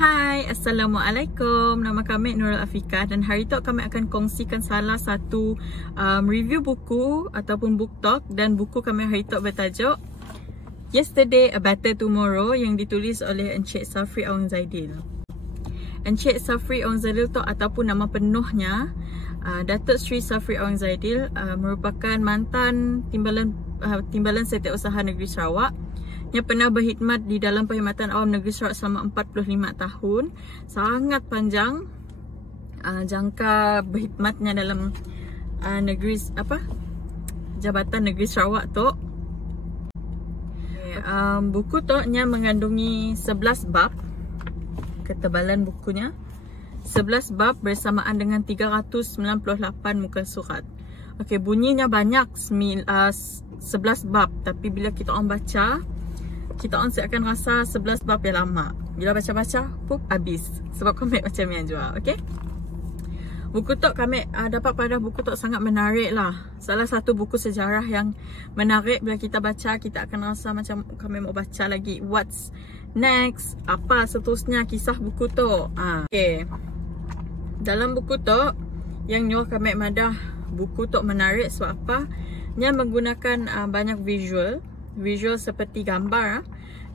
Hai, Assalamualaikum. Nama kami Nurul Afiqah dan hari itu kami akan kongsikan salah satu review buku ataupun book talk, dan buku kami hari itu bertajuk Yesterday A Better Tomorrow yang ditulis oleh Encik Safri Awang Zaidil. Encik Safri Awang Zaidil tu ataupun nama penuhnya Datuk Seri Safri Awang Zaidil merupakan mantan Timbalan Setiausaha Negeri Sarawak yang pernah berkhidmat di dalam Perkhidmatan Awam Negeri Sarawak selama 45 tahun. Sangat panjang jangka berkhidmatnya dalam Jabatan Negeri Sarawak tu. Buku tu mengandungi 11 bab. Ketebalan bukunya 11 bab bersamaan dengan 398 muka surat. Okey, bunyinya banyak 11 bab, tapi bila kita orang baca, kita orang akan rasa 11 bab yang lama. Bila baca-baca, habis. Sebab komik macam yang jual, okey? Buku tu kami dapat pada buku tu sangat menarik lah. Salah satu buku sejarah yang menarik. Bila kita baca, kita akan rasa macam kami mau baca lagi. What's next? Apa seterusnya kisah buku tu? Okey. Dalam buku tu, yang nyuruh kami madah buku tu menarik sebab apa? Dia menggunakan banyak visual seperti gambar.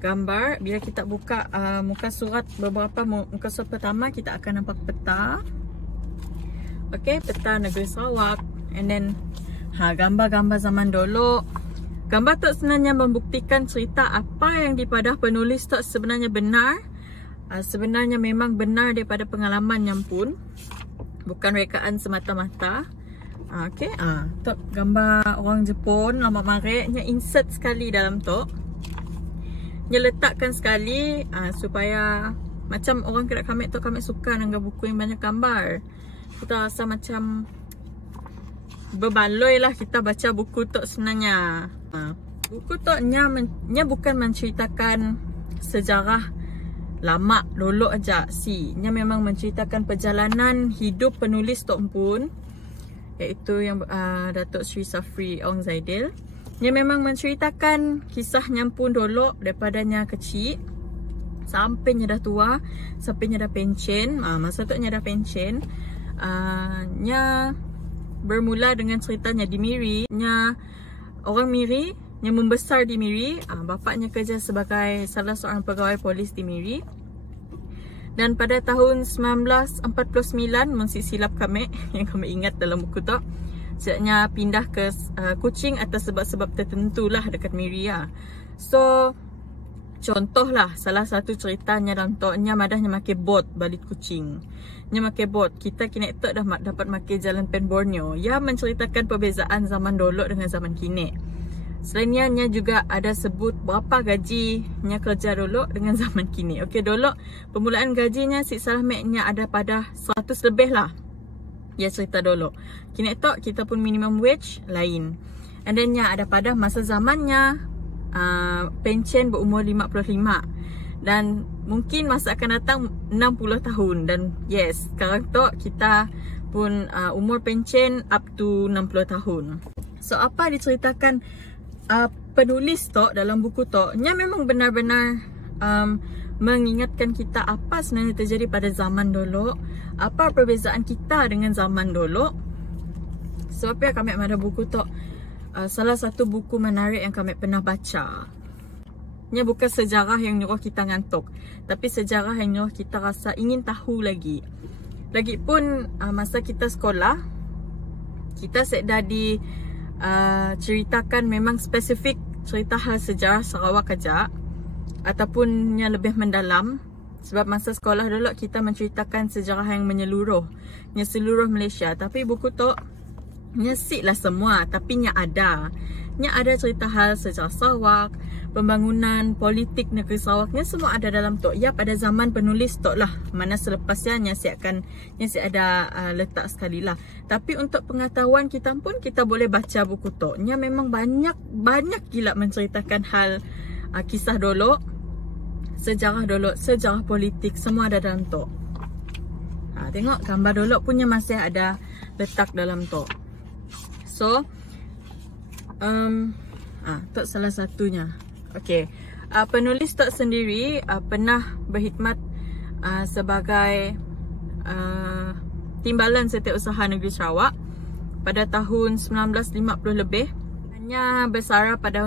Gambar, bila kita buka muka surat, beberapa muka surat pertama, kita akan nampak peta. Okey, peta Negeri Sarawak. And then gambar-gambar zaman dulu. Gambar tu sebenarnya membuktikan cerita apa yang dipadah penulis tu sebenarnya benar. Sebenarnya memang benar daripada pengalaman yang pun, bukan rekaan semata-mata. Okey, tu gambar orang Jepun lama marik, nya insert sekali dalam tu. Nya letakkan sekali supaya macam orang kira kami tu, kami suka dengan buku yang banyak gambar. Kita rasa macam berbaloi lah kita baca buku tu sebenarnya. Buku tu nya bukan menceritakan sejarah lama dulu aja si. Nya memang menceritakan perjalanan hidup penulis tu pun, iaitu yang Datuk Seri Safri Awang Zaidil. Nya memang menceritakan kisahnya pun dulu daripadanya kecil sampai nya dah tua, sampai nya dah pencen. Masa tu nya dah pencen. Nya bermula dengan ceritanya di Miri. Nya orang Miri, nya membesar di Miri. Bapaknya kerja sebagai salah seorang pegawai polis di Miri. Dan pada tahun 1949, mesti silap kami yang kami ingat dalam buku tu, sebabnya pindah ke Kuching atas sebab-sebab tertentu lah dekat Miri lah. So contohlah salah satu ceritanya dalam tu, nya madahnya makai bot balik Kuching. Nya makai bot, kita kini tu dah dapat makai jalan Pen Borneo. Ya, menceritakan perbezaan zaman dulu dengan zaman kini. Selainnya, nya juga ada sebut berapa gaji nya kerja dulu dengan zaman kini. Okey, dulu permulaan gajinya si salah nya ada pada 100 lebih lah. Ya, cerita dulu. Kini tu kita pun minimum wage lain. And then nya ada pada masa zamannya pencen berumur 55. Dan mungkin masa akan datang 60 tahun. Dan yes, sekarang tu kita pun umur pencen up to 60 tahun. So apa diceritakan penulis tu dalam buku tu, nya memang benar-benar mengingatkan kita apa sebenarnya terjadi pada zaman dulu, apa perbezaan kita dengan zaman dulu. Sebab ya kami ada buku tu salah satu buku menarik yang kami pernah baca. Nya bukan sejarah yang nyuruh kita ngantuk, tapi sejarah yang nyuruh kita rasa ingin tahu lagi. Lagipun masa kita sekolah, kita sudah ceritakan memang spesifik cerita hal sejarah Sarawak aja, ataupun yang lebih mendalam. Sebab masa sekolah dulu kita menceritakan sejarah yang menyeluruh, nya seluruh Malaysia. Tapi buku tu nya lah semua, tapi nya ada cerita hal sejarah Sarawak, pembangunan politik negeri Sarawaknya semua ada dalam tu. Ya, pada zaman penulis tu lah. Mana selepasnya nya ada letak sekali lah. Tapi untuk pengetahuan kita pun, kita boleh baca buku tu. Nya memang banyak gila menceritakan hal kisah dulu, sejarah dulu, sejarah politik, semua ada dalam tu. Tengok gambar dulu punya masih ada letak dalam tu. So tu salah satunya. Okey, penulis tu sendiri pernah berkhidmat sebagai Timbalan Setiausaha Negeri Sarawak pada tahun 1950 lebih. Nya bersara pada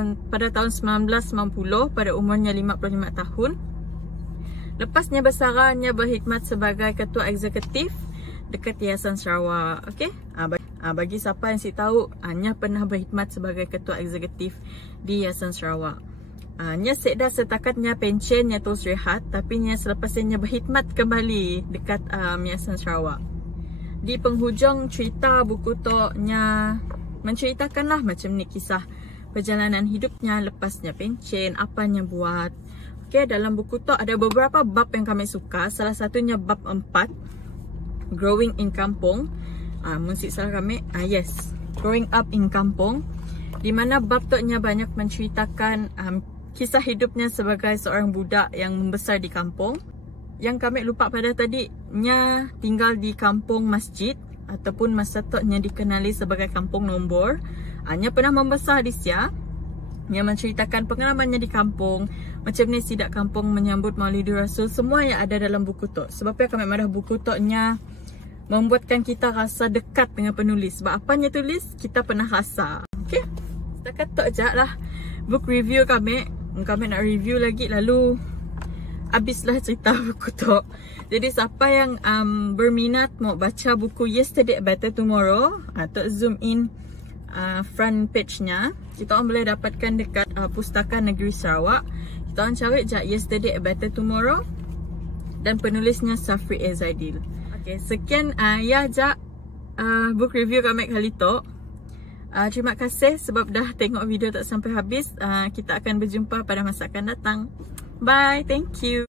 tahun 1990 pada umurnya 55 tahun. Lepasnya bersara, Nya berkhidmat sebagai Ketua Eksekutif dekat Yayasan Sarawak. Okey? Bagi siapa yang si tahu, Nya pernah berkhidmat sebagai Ketua Eksekutif di Yayasan Sarawak. Nya sekda setakat Nya pencen, Nya terus rehat, tapi Nya selepas Nya berkhidmat kembali dekat Yayasan Sarawak. Di penghujung cerita buku tu, Nya menceritakanlah macam ni kisah perjalanan hidupnya lepas Nya pencen, apa Nya buat. Okey, dalam buku tu ada beberapa bab yang kami suka. Salah satunya bab 4, Growing in Kampung. Musik salah kami. Yes, Growing up in Kampung. Di mana bab tu Nya banyak menceritakan kisah hidupnya sebagai seorang budak yang membesar di kampung. Yang kami lupa pada tadi, Nya tinggal di kampung masjid ataupun masa tu Nya dikenali sebagai kampung nombor. Nya pernah membesar di Sia. Nya menceritakan pengalamannya di kampung, macam ni sidak kampung menyambut Maulidul Rasul, semua yang ada dalam buku tu. Sebab kami marah buku tu Nya membuatkan kita rasa dekat dengan penulis. Sebab apa Nya tulis, kita pernah rasa. Okey, setakat tu aja lah book review kami. Kami nak review lagi, lalu habislah cerita buku tu. Jadi siapa yang berminat mau baca buku Yesterday Better Tomorrow, atau zoom in front page-nya, kita orang boleh dapatkan dekat Pustaka Negeri Sarawak. Kita orang cari je Yesterday Better Tomorrow dan penulisnya Safri Azaidil. Okay, sekian book review kami kali tu. Terima kasih sebab dah tengok video tak sampai habis. Kita akan berjumpa pada masa akan datang. Bye, thank you.